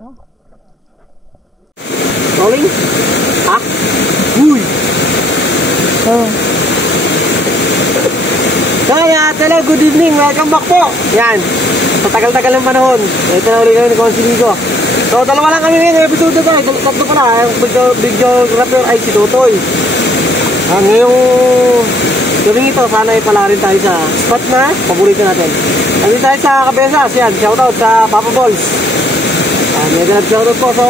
Rolling? Ha? Uy! Kaya, hello, good evening, welcome back po. Yan, sa tagal-tagal ng panahon. Ito na ulit kami ni Consiligo. So, dalawa lang kami ngayon, episode na tayo. Tatlo pala, yung videographer ay si Totoy. Ngayong gawing ito, sana ipala rin tayo sa spot na paborito natin. Nandito tayo sa Cabezas, yan, shoutout sa Papa Balls. Mega love shoutout po. So,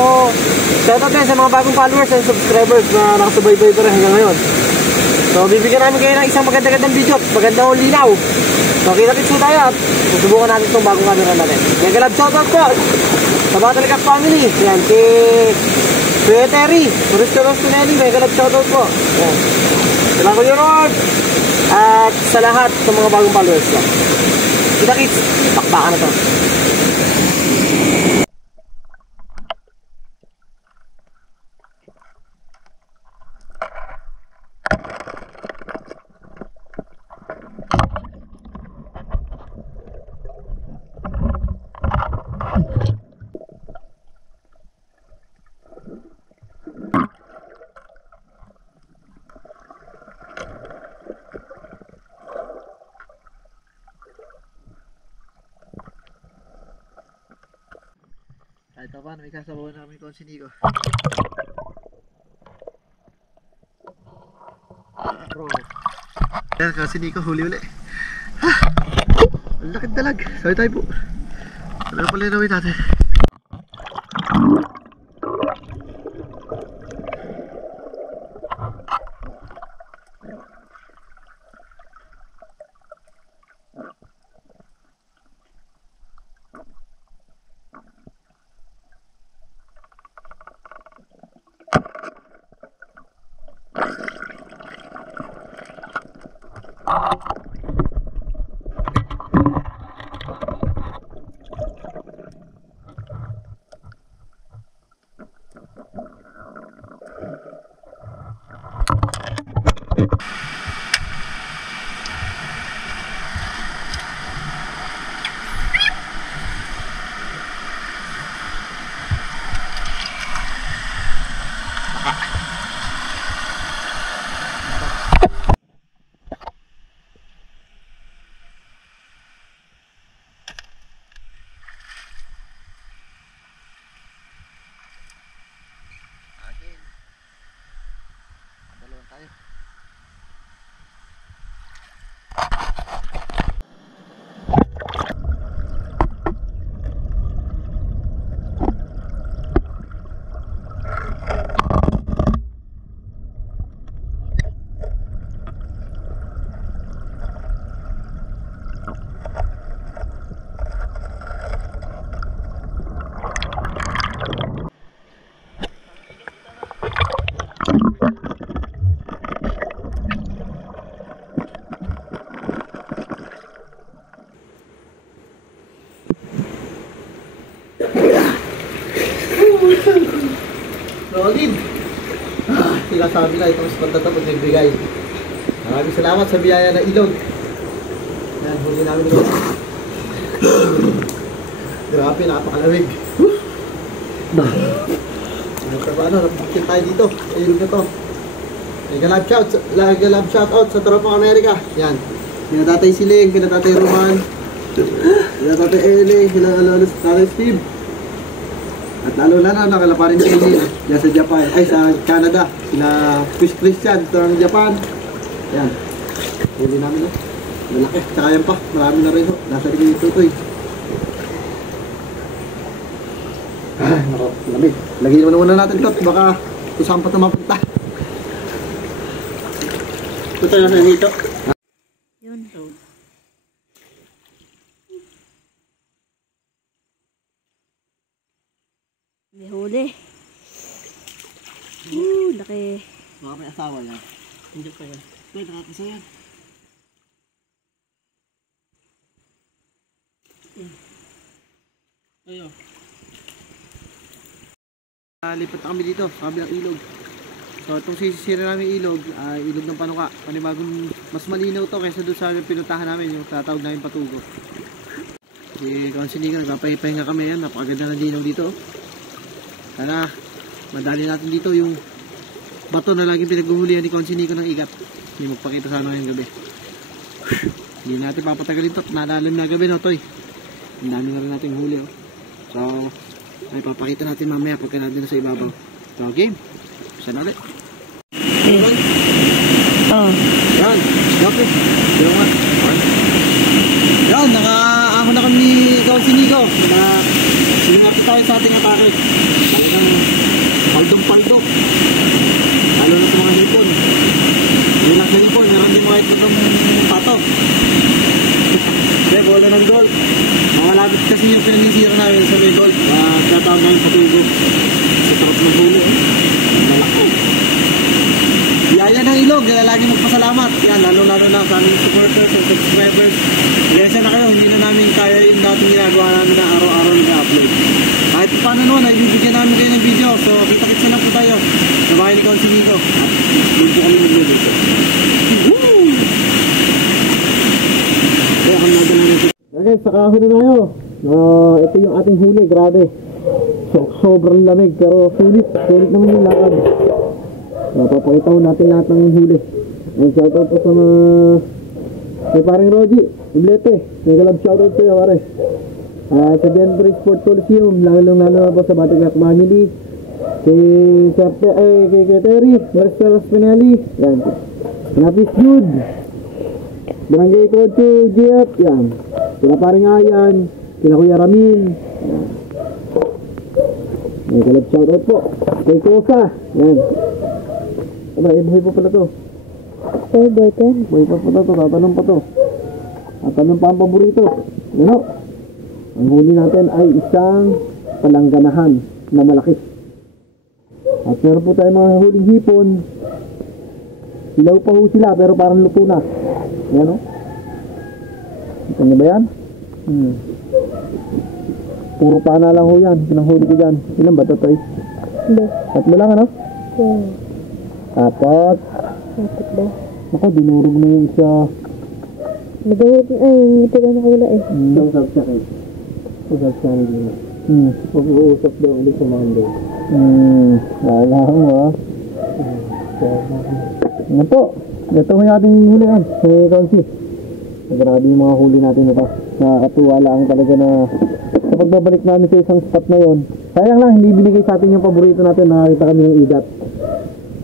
shoutout din sa mga bagong followers and subscribers na nakasubaybay pa rin hanggang ngayon. So, bibigyan namin kayo ng isang maganda-gandang video at magandang linaw. So, kita-kits po tayo at susubukan natin itong bagong camera natin. Mega love shoutout po sa Batalikat Family. Yan, si Kuya Terry, Risto Nelly, mega love shoutout po. Yan. Salamat ko yun, at sa lahat sa mga bagong followers ko. Kita-kits, bakbakan na to. Kahit pa paano, may kasabawan na kami kung siniko. Ayan, kung siniko, huli-huli. Ang lakad dalag. Sabi tayo po. Ano pala yung nawin natin? Rolling! Sinasabi na itong spot na ito pag nagbigay. Maraming salamat sa biyaya na ilog. Yan, huli namin ito. Grabe, napakalamig. Ano, napakit tayo dito sa ilog na ito. Love shout out sa Tropang Amerika. Yan, kina Tatay Siling, kina Tatay Roman, kina Tatay Eli, kina Tatay Steve. At lalo na nakala rin kayo sa Japan, ay sa Canada, sila Chris Christian sa Japan. Yan, huli namin no. Malaki, tsaka yan pa, marami na rin no. Nasa rin yung tutoy. Lamig. Lagyan muna natin ito, baka kung saan pa ito mapunta. Ito na sa dito. Yun. May huli. Laki. Baka may asawa yan. Hindi pa yan. Ito, nakakasa yan. Ayo. Lipat na kami dito sa kabilang ilog. So itong sisira namin ilog, ilog ng Panuka. Panibagong mas malinaw to kaysa doon sa pinuntahan namin, yung tatawag namin Patugo. Si Consiligo, nagpapahinga kami yan, napakaganda ng linaw dito. Sana madali natin dito yung bato na laging pinaghuhulihan ni Konsi Nico ng igat. Hindi magpakita sana ngayong gabi. Hindi natin papatagalin ito. Nalalim na gabi, no, Toy? Ang dami na rin nating huli, oh. So, ay papakita natin mamaya pagka natin na sa ibabaw. So, game. Isa na ulit. Yan. Okay. Yan, nakaahon na kami ni Konsi Nico. Sinimapit tayo sa ating atake. Talagang paldong-paldong. Lalo na sa mga hipon. Hindi lang sa hipon, meron din mga itlog ng pato. Kaya bola ng gold. Malapit kasi yung pinanisira namin sa may gold. Tatawag namin sa tugog. Sa sarap ng huli. Malaki. Biyaya ng ilog, kaya lagi magpasalamat. Yan, lalo-lalo na sa aming supporters and subscribers. Kaya na kayo, hindi na namin kaya yung dating ginagawa namin na araw-araw nag-upload. Kahit paano naman, ay bibigyan namin kayo ng video. So, kita-kitsa na po tayo. Sa bahay ni Konsi Nico. At doon po kami mag-video. Woo! Kaya kami nadala natin. Okay, sa kahon na tayo. Ito yung ating huli, grabe. Sobrang lamig, pero sulit. Sulit naman yung lakad. Papakita ko natin lahat ng huli. Shoutout po sa mga kay paring Roji, Iblete. Nag-love shoutout sa'yo, pare. Sa Denver Sport Coliseum, lalo na po sa Batigak Family. Kay Terry, Marcelo Spinelli. Yan. Napis Jude. Barangay Coach GF. Yan. Kila paring Ayan. Kila Kuya Ramin. Yan. Nag-love shoutout po. Kay Kosa. Yan. Buhay pa pala to. Boy ka. Buhay pa pala to. Tatanong pa to. Tatanong pa ang paborito. Ano? Ang huli natin ay isang palangganahan na malaki. At meron po tayo mga huling hipon. Hilaw pa ho sila pero parang luto na. Ayan o. Ito nyo ba yan? Puro pana lang ho yan. Pinanghuli ko dyan. Ilan ba ito, Toy? Hindi. Tatlo lang, ano? Apat. Apat ba? Ako, dinurog na yung isa. Nagawag ito ka nakawala eh. Usap siya kayo. Usap siya na din. Pag-uusap daw ulit sa Monday. Wala mo ah. Ano po? Ito yung ating huli ah. Sa Konsi. Grabe yung mga huli natin ito. Nakakatuwa lang talaga na sa pagbabalik namin sa isang spot na yon. Sayang lang, hindi binigay sa atin yung paborito natin. Nakakita kami ng igat.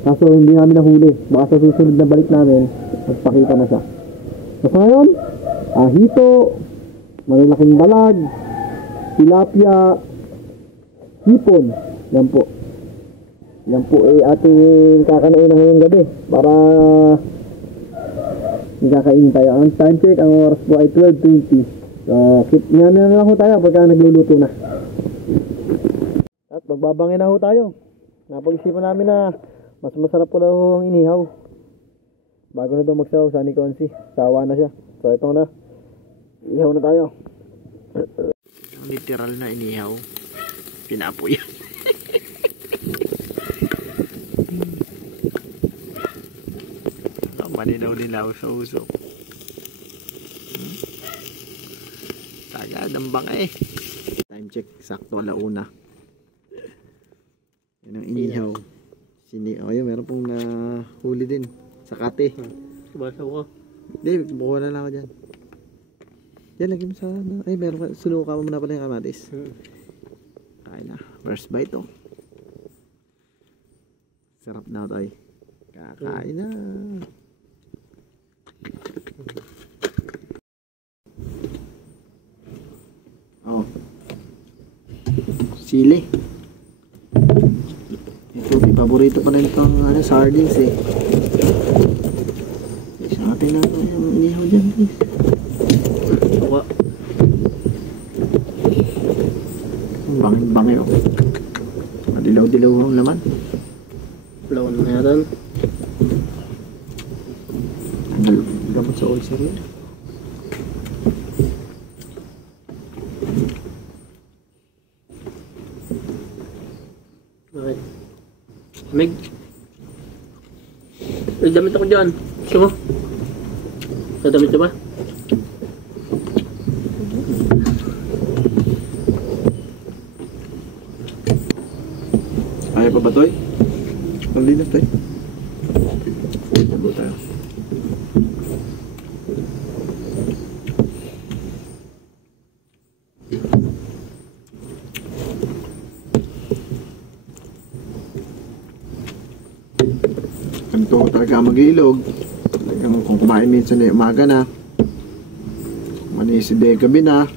Kaso hindi namin nahuli. Baka sa susunod na balik namin, magpakita na siya. So ngayon, ahito, malalaking balag, tilapia, hipon. Yan po. Yan po ay ating kakanain na ngayong gabi para magkakain tayo. Ang time check, ang oras po ay 12:20. So, keep nga na lang ho tayo pagka nagluluto na. At magbabangin na ho tayo. Napag-isipan namin na mas masarap po lang ang inihaw. Bago na daw magsaw sa ni Konsi. Sawa na siya. So, ito na. Ihaw na tayo. Literal na inihaw. Pinapo yan. Maninaw-ninaw sa usok. Tagad ang banga eh. Time check. Sakto alauna. Yan ang inihaw. Ayun, meron pong huli din. Sa kate. Basa ko. Hindi, bukuha na lang ako dyan. Yan, lagi mo sa ay, meron ka. Sunuka mo na pala yung kamatis. Kain na. First bite to. Sarap na ito ay. Kakain na. Oh. Sili. Ito, may paborito pa rin itong sardines eh. Sa atin na ito yung inihaw dyan please. Awa. Ang bangin-bangi oh. Madilaw-dilaw naman. Lawan na yan. Gamot sa ulcer yun. Okay. Meg. May damit ako dyan. Gusto mo? Sa damit ka ba? pa ba, Toy? Ang linis, Toy. Sabo tayo. Ganito ko talaga mag-iilog. Talagang kung kumain minsan ay umaga na. Maniside gabi na.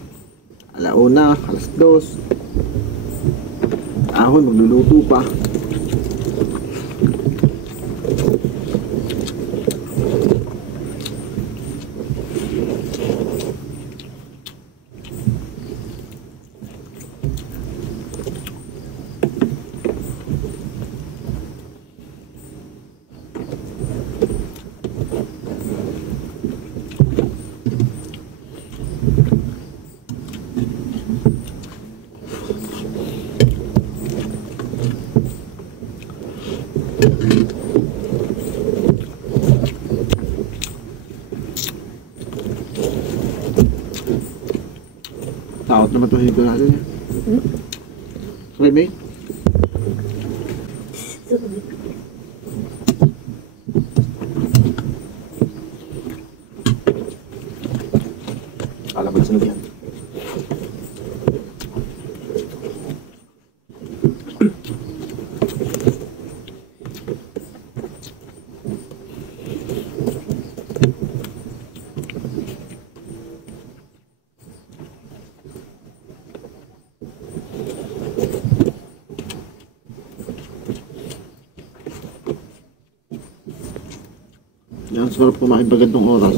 Alauna, alas 2. Ahon, magluluto pa. Takot naman itong hito natin eh. Remy? Alam mo na sunog yan. Yan, sarap kumain pa ganitong oras.